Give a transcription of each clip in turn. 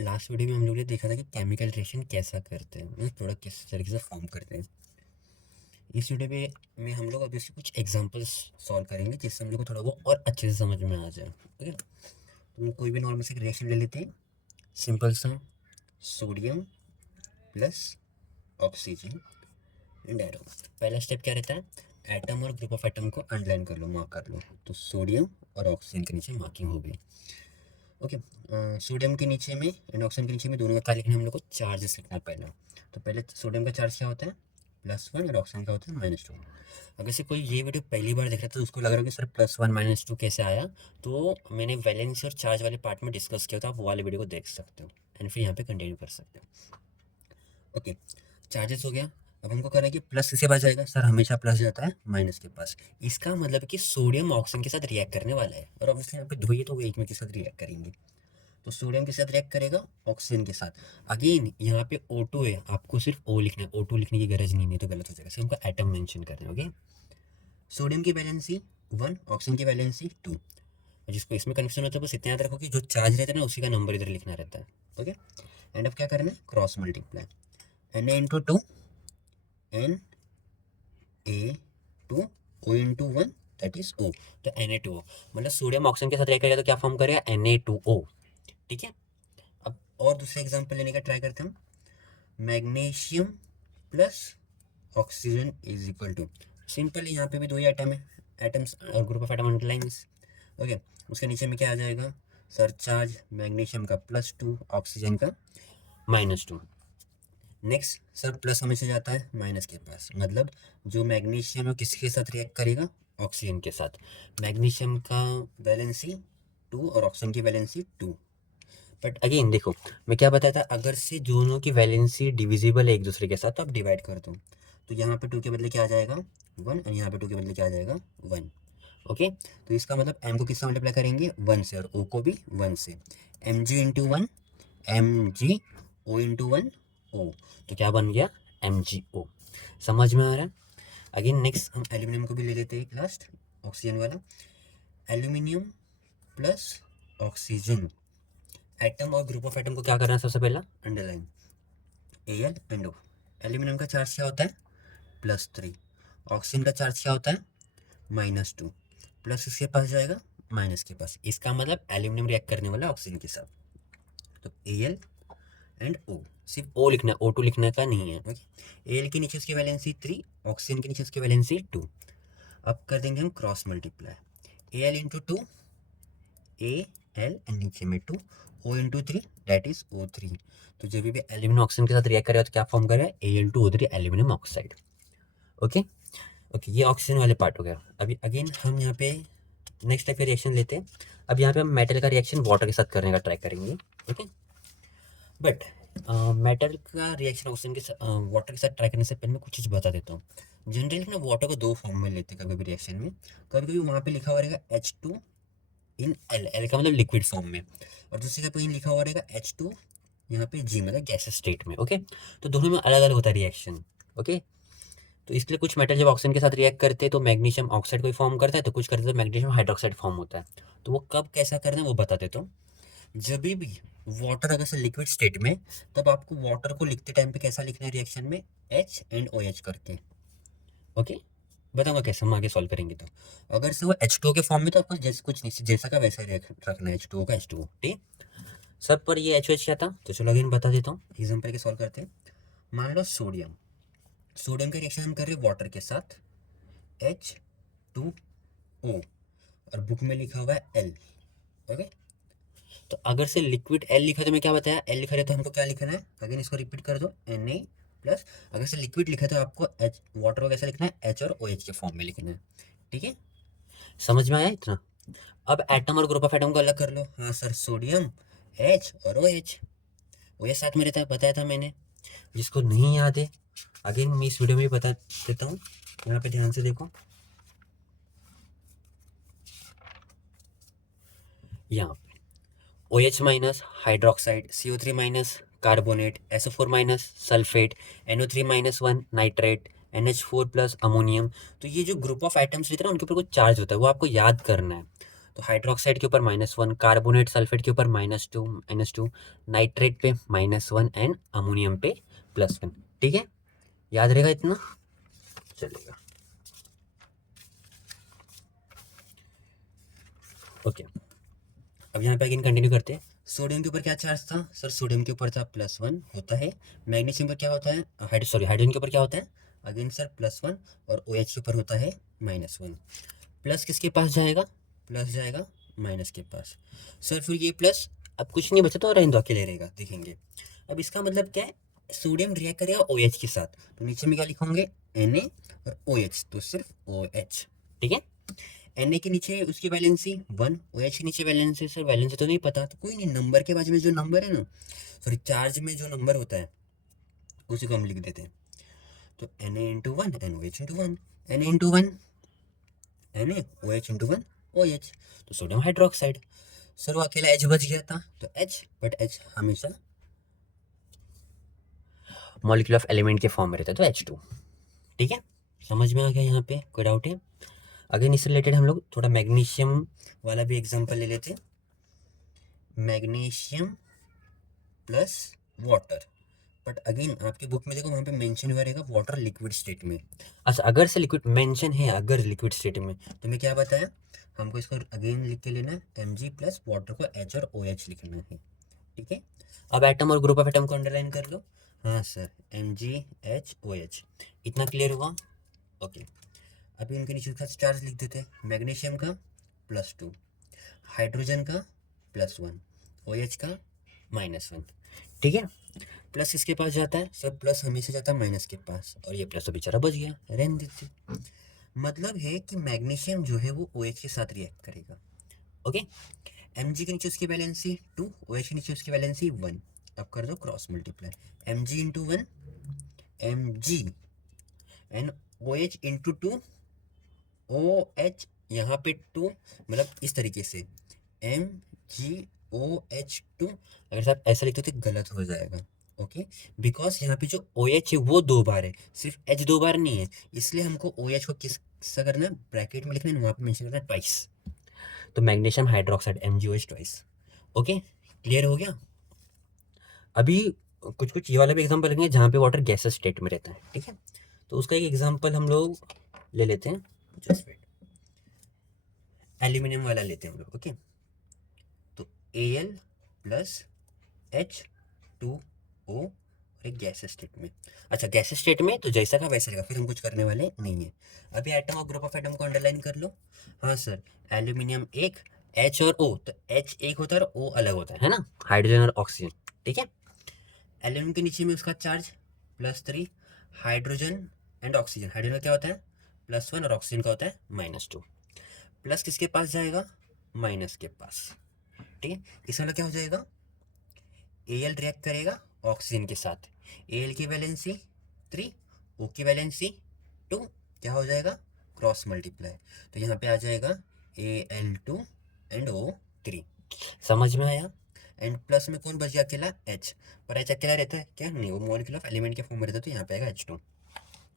Last video में हम लोग ने देखा था कि केमिकल रिएक्शन कैसा करते हैं, मतलब प्रोडक्ट किस तरीके से फॉर्म करते हैं। इस वीडियो में हम लोग अभी इसके कुछ एग्जांपल्स सॉल्व करेंगे जिससे हम लोग को थोड़ा वो और अच्छे से समझ में आ जाए। ओके, तो हम कोई भी नॉर्मल से रिएक्शन ले लेते हैं। सिंपल सा sodium plus oxygen and arrow. पहला स्टेप क्या रहता है, एटम और ग्रुप ऑफ एटम को अंडरलाइन कर लो, मार्क कर लो। तो सोडियम और ऑक्सीजन के नीचे मार्किंग हो गई। ओके, सोडियम के नीचे में एंड ऑक्सीजन के नीचे में दोनों का क्या लिखना है हम लोग को, चार्जेस लिखना है पहले। तो पहले सोडियम का चार्ज क्या होता है, +1, और ऑक्सीजन का होता है -2। अगर से कोई ये वीडियो पहली बार देख रहा था तो उसको लग रहा है कि सर +1 -2 कैसे आया, तो मैंने वैलेंसी और चार्ज वाले पार्ट में डिस्कस किया, तो आप वो वाले वीडियो को देख सकते हो एंड फिर यहाँ पे कंटिन्यू कर सकते हो। ओके, चार्जेस हो गया। अब हमको करना है कि प्लस किसके पास जाएगा, सर हमेशा प्लस जाता है माइनस के पास। इसका मतलब है कि सोडियम ऑक्सीजन के साथ रिएक्ट करने वाला है, और ऑब्वियसली यहाँ पे दो ही, तो वो एक में के साथ रिएक्ट करेंगे। तो सोडियम के साथ रिएक्ट करेगा ऑक्सीजन के साथ। अगेन यहाँ पे O2 है, आपको सिर्फ O लिखना है, O2 लिखने की गरज नहीं है तो गलत हो जाएगा, सिर्फ हमको एटम मेंशन करना है। ओके, सोडियम की वैलेंसी 1, ऑक्सीजन की वैलेंसी 2। जिसको इसमें कन्फ्यूजन होता है बस इतना याद रखो कि जो चार्ज रहता है ना उसी का नंबर इधर लिखना रहता है। ओके, एंड अब क्या करना है, cross multiply, Na × 2 Na2 O × 1 that is O। तो Na2O मतलब सोडियम ऑक्सीजन के साथ रिएक्ट करेगा तो क्या फॉर्म करेगा, Na2O। ठीक है, अब और दूसरे एग्जांपल लेने का ट्राई करते हैं। Magnesium plus oxygen is equal to, simple यहाँ पे भी दो ही एटम है, एटम्स और group of atom underlines. Okay, उसके नीचे में क्या आ जाएगा, सर चार्ज मैग्नीशियम का +2, ऑक्सीजन का -2। नेक्स्ट सर प्लस हमेशा जाता है माइनस के पास, मतलब जो मैग्नीशियम है किसके साथ रिएक्ट करेगा, ऑक्सीजन के साथ। मैग्नीशियम का वैलेंसी 2 और ऑक्सीजन की वैलेंसी 2। बट अगेन देखो, मैं क्या बताया था, अगर से दोनों की वैलेंसी डिविजिबल है एक दूसरे के साथ तो आप डिवाइड कर दो। तो यहाँ पे 2 के बदले क्या आ जाएगा 1, और यहाँ पे 2 के बदले क्या आ जाएगा 1। ओके, तो इसका मतलब m को किससे मल्टीप्लाई करेंगे 1 से, और o को भी 1 से। Mg × 1 Mg, O × 1 O। तो क्या बन गया MgO। समझ में आ रहा है। अगेन नेक्स्ट हम एल्यूमिनियम को भी ले लेते हैं लास्ट, ऑक्सीजन वाला। एल्यूमिनियम प्लस ऑक्सीजन, एटम और ग्रुप ऑफ एटम को क्या करना है, सबसे पहला underline Al and O। Aluminium का चार्ज क्या होता है +3, ऑक्सीजन का चार्ज क्या होता है -2, प्लस इसके पास जाएगा माइनस के पास। इसका मतलब एल्यूमिनियम रिएक्ट करने वाला है ऑक्सीजन के साथ। तो Al एंड O, सिर्फ O लिखना है, O2 लिखने का नहीं है। ओके, Al के नीचे उसकी वैलेंसी 3, ऑक्सीजन के नीचे उसकी वैलेंसी 2। अब कर देंगे हम cross multiply, Al × 2 Al and नीचे में 2, O × 3 दैट इज O3। तो जब भी एल्यूमिनियम ऑक्सीजन के साथ रिएक्ट करेगा तो क्या फॉर्म करेगा Al2O3 aluminium oxide. Okay okay, ये ऑक्सीजन वाले पार्ट हो गया। अभी अगेन हम यहाँ पे नेक्स्ट टाइप का रिएक्शन लेते हैं। अब यहाँ पे हम मेटल का रिएक्शन वाटर के साथ करने का ट्राई करेंगे। ओके, बट मेटल का रिएक्शन ऑक्सीजन के साथ वाटर के साथ ट्राई करने से पहले मैं कुछ चीज़ बता देता हूँ। जनरली ना वाटर को दो फॉर्म में लेते हैं कभी भी रिएक्शन में। कभी कभी वहाँ पे लिखा हुआ रहेगा H2 इन L का मतलब लिक्विड फॉर्म में, और दूसरी का कहीं लिखा हुआ रहेगा H2 यहाँ पे G मतलब गैस स्टेट में। ओके, तो दोनों में अलग अलग होता है रिएक्शन। ओके, तो इसलिए कुछ मेटल जब ऑक्सीजन के साथ रिएक्ट करते हैं तो मैग्नीशियम ऑक्साइड को फॉर्म करता है, तो कुछ करते हैं तो मैग्नीशियम हाइड्रोक्साइड फॉर्म होता है। तो वो कब कैसा करना है वो बता देता हूँ। जब भी वाटर अगर से लिक्विड स्टेट में, तब आपको वाटर को लिखते टाइम पे कैसा लिखना है रिएक्शन में, H एंड OH करके। ओके, बताऊंगा कैसे हम आगे सॉल्व करेंगे। तो अगर से वो H2O के फॉर्म में तो आपको जैसे कुछ नहीं, जैसा का वैसा रखना है, H2O का H2O। ठीक, सब पर ये HOH क्या था, तो चलो अगेन बता देता हूँ, एग्जाम्पल के सॉल्व करते हैं। मान लो सोडियम, सोडियम का रिएक्शन हम कर रहे हैं वाटर के साथ, H2O, और बुक में लिखा हुआ है L। ओके, तो अगर से लिक्विड L लिखा है तो मैं क्या बताया, L लिखा है तो हमको क्या लिखना है, अगेन इसको रिपीट कर दो, Na प्लस, अगर से लिक्विड लिखा है तो आपको H वाटर को कैसे लिखना है, H और OH के फॉर्म में लिखना है। ठीक है, समझ में आया इतना। अब एटम और ग्रुप ऑफ एटम को अलग कर लो। हाँ सर, सोडियम H और OH साथ में रहता है, बताया था मैंने। जिसको नहीं याद है अगेन मैं इस वीडियो में भी बता देता हूँ, यहाँ पे ध्यान से देखो। यहाँ पे OH minus hydroxide, CO3 minus carbonate, SO4 minus sulphate, NO3 -1 nitrate, NH4 plus ammonium. तो ये जो ग्रुप ऑफ आइटम्स रहते हैं ना उनके ऊपर कुछ चार्ज होता है, वो आपको याद करना है। तो हाइड्रोक्साइड के ऊपर -1, कार्बोनेट सल्फेट के ऊपर -2, नाइट्रेट पे -1 एंड अमोनियम पे +1। ठीक है, याद रहेगा इतना, चलेगा। ओके, अब यहाँ पे अगेन कंटिन्यू करते हैं। सोडियम के ऊपर क्या चार्ज था सर? सोडियम के ऊपर था +1 होता है। मैग्नीशियम पर क्या होता है? हाइड्रोजन के ऊपर क्या होता है? अगेन सर +1, और OH के ऊपर होता है -1। प्लस किसके पास जाएगा? प्लस जाएगा माइनस के पास। सर फिर ये प्लस, अब कुछ नहीं बचा तो रहने दो, अकेले रहेगा, देखेंगे। अब इसका मतलब क्या है? सोडियम रिएक्ट करेगा OH के साथ, तो नीचे में क्या लिखोगे? Na और OH, तो सिर्फ OH। ठीक है, Na के नीचे उसकी वैलेंसी 1, OH के नीचे वैलेंसी, सर वैलेंसी तो नहीं पता, तो कोई नहीं, नंबर के बाजू में जो नंबर है ना, सॉरी चार्ज में जो नंबर होता है उसी को हम लिख देते हैं। तो Na into 1 NOH into 1, Na into 1 Na, OH into 1 OH, तो सोडियम हाइड्रोक्साइड। सर वो अकेला H बच गया था, तो H, बट H हमेशा मॉलिक्यूल ऑफ एलिमेंट के फॉर्म में रहता है, तो H2। ठीक है, समझ में आ गया यहाँ पे, कोई डाउट है? अगेन इससे रिलेटेड हम लोग थोड़ा मैग्नीशियम वाला भी एग्जांपल ले लेते हैं। Magnesium plus water, but again आपके बुक में देखो वहाँ पे मेंशन हुआ रहेगा वाटर लिक्विड स्टेट में। अच्छा, अगर से लिक्विड मेंशन है, अगर लिक्विड स्टेट में, तो मैं क्या बताया हमको, इसको अगेन लिख के लेना है, Mg प्लस वाटर को H और OH लिखना है। ठीक है, अब एटम और ग्रुप ऑफ एटम को अंडरलाइन कर लो। हाँ सर, MgHOH, इतना क्लियर हुआ? ओके, अभी उनके नीचे का चार्ज लिख देते हैं। मैग्नीशियम का +2, हाइड्रोजन का +1, OH का -1। ठीक है, प्लस किसके पास जाता है सर? प्लस हमेशा जाता है माइनस के पास, और ये प्लस तो बेचारा बच गया, रहने देते। मतलब है कि मैग्नीशियम जो है वो OH के साथ रिएक्ट करेगा। ओके, Mg के नीचे उसकी वैलेंसी 2, OH के नीचे उसकी वैलेंसी 1। अब कर दो cross multiply, Mg into 1 Mg and OH into 2 OH, यहाँ पे 2, मतलब इस तरीके से MgOH2। अगर आप ऐसा लिखते तो गलत हो जाएगा। ओके, बिकॉज यहाँ पे जो OH है वो 2 बार है, सिर्फ H 2 बार नहीं है, इसलिए हमको OH को किससा करना है? ब्रैकेट में लिखना है, वहाँ पे मेंशन करना है ट्वाइस। तो magnesium hydroxide MgOH twice. Okay, clear हो गया? अभी कुछ कुछ ये वाला भी एग्जाम्पल लेंगे जहाँ पे वाटर गैसेस स्टेट में रहता है। ठीक है, तो उसका एक एग्जाम्पल हम लोग ले लेते हैं, जस्ट वेट, एल्यूमिनियम वाला लेते हैं हम लोग। ओके, तो Al प्लस H2O और एक गैस स्टेट में। अच्छा, गैस स्टेट में तो जैसा का वैसा रहेगा, फिर हम कुछ करने वाले नहीं है। अभी एटम और ग्रुप ऑफ एटम को अंडरलाइन कर लो। हाँ सर, एल्यूमिनियम एक, H और O, तो H एक होता है और O अलग होता है ना, हाइड्रोजन और ऑक्सीजन। ठीक है, एल्यूमिनियम के नीचे में उसका charge +3, hydrogen and oxygen, hydrogen का क्या होता है? +1 और ऑक्सीजन का होता है -2। प्लस किसके पास जाएगा? माइनस के पास। ठीक है, इस वाला क्या हो जाएगा? Al रिएक्ट करेगा ऑक्सीजन के साथ, Al की वैलेंसी 3, O की वैलेंसी 2, क्या हो जाएगा? क्रॉस मल्टीप्लाई, तो यहाँ पे आ जाएगा Al2 एंड O3। समझ में आया? एंड प्लस में कौन बच गया? अकेला H, पर H अकेला रहता है क्या? नहीं, वो मॉलिक्यूल ऑफ एलिमेंट के फॉर्म में रहता है, तो यहाँ पे आएगा H2।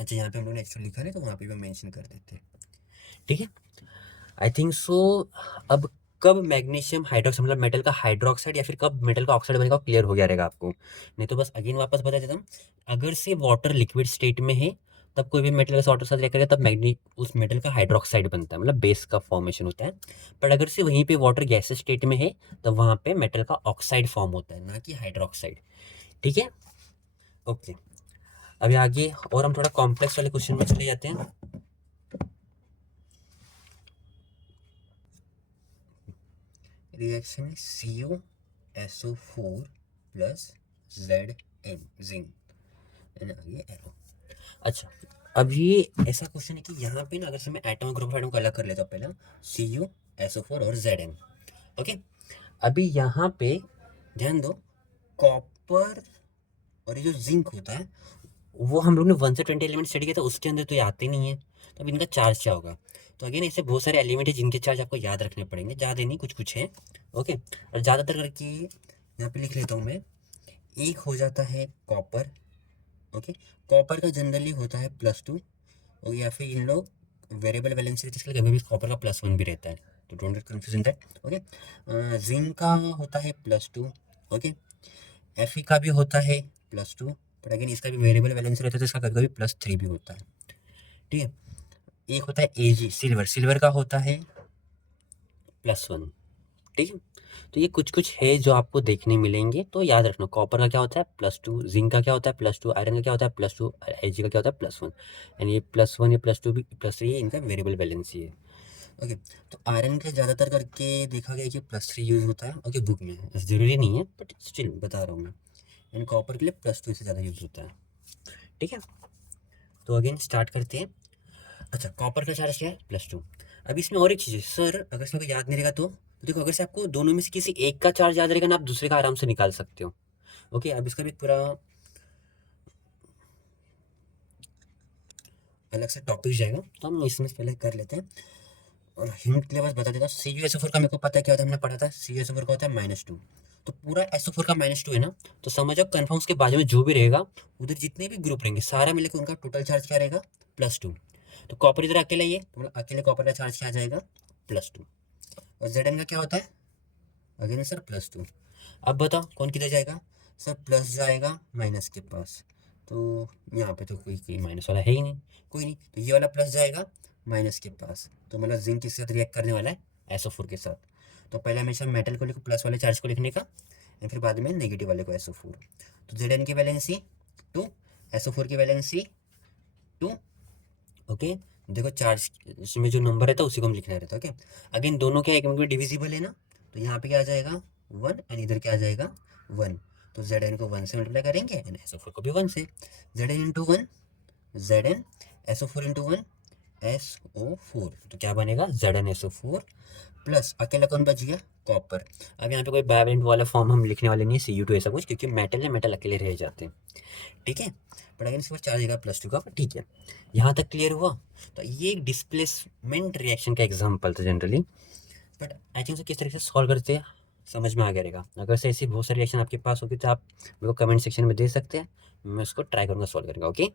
अच्छा, यहाँ पे हम लोगों ने H2 लिखा है तो वहाँ पे भी मेंशन कर देते हैं। ठीक है, आई थिंक सो। अब कब मैग्नीशियम हाइड्रोक्साइड मतलब मेटल का हाइड्रोक्साइड या फिर कब मेटल का ऑक्साइड बनेगा क्लियर हो गया रहेगा आपको। नहीं तो बस अगेन वापस बता देता हूँ, अगर से वाटर लिक्विड स्टेट में है तब कोई भी मेटल का वाटर साथ रिएक्ट करेगा तब मैग्नी उस मेटल का हाइड्रोक्साइड बनता है, मतलब बेस का फॉर्मेशन होता है। पर अगर से वहीं पे वाटर गैसेस स्टेट में है तब वहाँ पे मेटल का ऑक्साइड फॉर्म होता है, ना कि हाइड्रोक्साइड। ठीक है, ओके। अभी आगे और हम थोड़ा कॉम्प्लेक्स वाले क्वेश्चन में चले जाते हैं। रिएक्शन है CuSO4 प्लस Zn, जिंक, आगे एरो। अच्छा, अब ये ऐसा क्वेश्चन है कि यहाँ पे ना अगर से मैं एटम और ग्रुप एटम को अलग कर लेता हूँ, पहला CuSO4 और Zn। ओके, अभी यहाँ पे ध्यान दो, कॉपर और ये जो जिंक होता है वो हम लोग ने 1 से 20 एलिमेंट स्टडी किया था, उसके अंदर तो ये आते नहीं है, तो अब इनका चार्ज क्या होगा? तो अगेन ऐसे बहुत सारे एलिमेंट है जिनके चार्ज आपको याद रखने पड़ेंगे, ज़्यादा नहीं, कुछ कुछ है। ओके, और ज़्यादातर करके यहाँ पे लिख लेता हूँ मैं। एक हो जाता है कॉपर। ओके, कॉपर का जनरली होता है +2, और या फिर इन लोग वेरिएबल वैलेंसी जिसके लिए कभी भी कॉपर का +1 भी रहता है। तो don't get confuse in that, okay. Zinc का होता है +2, ओके। Fe का भी होता है +2, बट अगेन इसका भी वेरिएबल वैलेंस रहता है तो इसका कभी कभी +3 भी होता है, ठीक है। एक होता है Ag सिल्वर, सिल्वर का होता है +1, ठीक है। तो ये कुछ कुछ है जो आपको देखने मिलेंगे, तो याद रखना। कॉपर का क्या होता है +2, जिंक का क्या होता है +2, आयरन का क्या होता है +2, Ag का क्या होता है +1, एंड ये +1 ये +2 भी +3 ये इनका वेरिएबल बैलेंस ही है, ओके। तो आयरन के ज़्यादातर करके देखा गया कि +3 यूज़ होता है, ओके, बुक में ज़रूरी नहीं है बट स्टिल बता रहा हूँ मैं। एंड कॉपर के लिए +2 से ज़्यादा यूज़ होता है, ठीक है। तो अगेन स्टार्ट करते हैं। अच्छा, कॉपर का चार्ज क्या है +2। अब इसमें और एक चीज़ है सर, अगर इसमें याद नहीं रहेगा तो देखो, अगर से आपको दोनों में से किसी एक का चार्ज याद रहेगा ना, आप दूसरे का आराम से निकाल सकते हो, ओके। अब इसका भी पूरा अलग से टॉपिक जाएगा, तो हम इसमें पहले कर लेते हैं। और हिंट के लिए बस बता देता हूँ, CuSO4 का मेरे को पता है क्या होता है, हमने पढ़ा था। CuSO4 का होता है -2, तो पूरा SO4 का -2 है ना, तो समझो कन्फर्म्स के बाजू में जो भी रहेगा, उधर जितने भी ग्रुप रहेंगे सारा मिलकर उनका टोटल चार्ज क्या रहेगा +2। तो कॉपर इधर अकेला ही है, तो मतलब अकेले कॉपर का चार्ज क्या आ जाएगा +2। और Zn का क्या होता है अगेन सर +2। अब बताओ कौन किधर जाएगा सर, प्लस जाएगा माइनस के पास, तो यहाँ पे तो कोई माइनस वाला है ही नहीं, कोई नहीं, तो ये वाला प्लस जाएगा माइनस के पास, तो मतलब जिंक किसके साथ रिएक्ट करने वाला है SO4 के साथ। तो पहले हमेशा मेटल को लिखो प्लस वाले चार्ज को लिखने का, और फिर बाद में नेगेटिव वाले को SO4। तो Zn की वैलेंसी 2, SO4 की वैलेंसी 2, ओके। देखो चार्ज इसमें जो नंबर रहता है उसी को हम लिखना रहता है, ओके। अगेन दोनों क्या एक में डिविजिबल है ना, तो यहाँ पे क्या आ जाएगा 1 एंड इधर क्या आ जाएगा 1। तो Zn को 1 से मल्टीप्लाई करेंगे एंड SO4 को भी 1 से। Zn into 1 Zn, SO4 into 1 SO4, तो क्या बनेगा ZnSO4 प्लस अकेला कौन बच गया कॉपर। अब यहाँ पे कोई बायवेलेंट वाला फॉर्म हम लिखने वाले नहीं है Cu2 ऐसा कुछ, क्योंकि मेटल है, मेटल अकेले रह जाते हैं, ठीक है। बट अगेन इसके बाद चार्ज आएगा +2 का, ठीक है। यहाँ तक क्लियर हुआ। तो ये एक डिस्प्लेसमेंट रिएक्शन का एग्जांपल था जनरली, बट आई थिंक किस तरीके से सॉल्व करते हैं समझ में आ गया रहेगा। अगर से ऐसी बहुत सारी रिएक्शन आपके पास होगी तो आप मेरे को कमेंट सेक्शन में दे सकते हैं, मैं उसको ट्राई करूँगा सॉल्व करूँगा, ओके।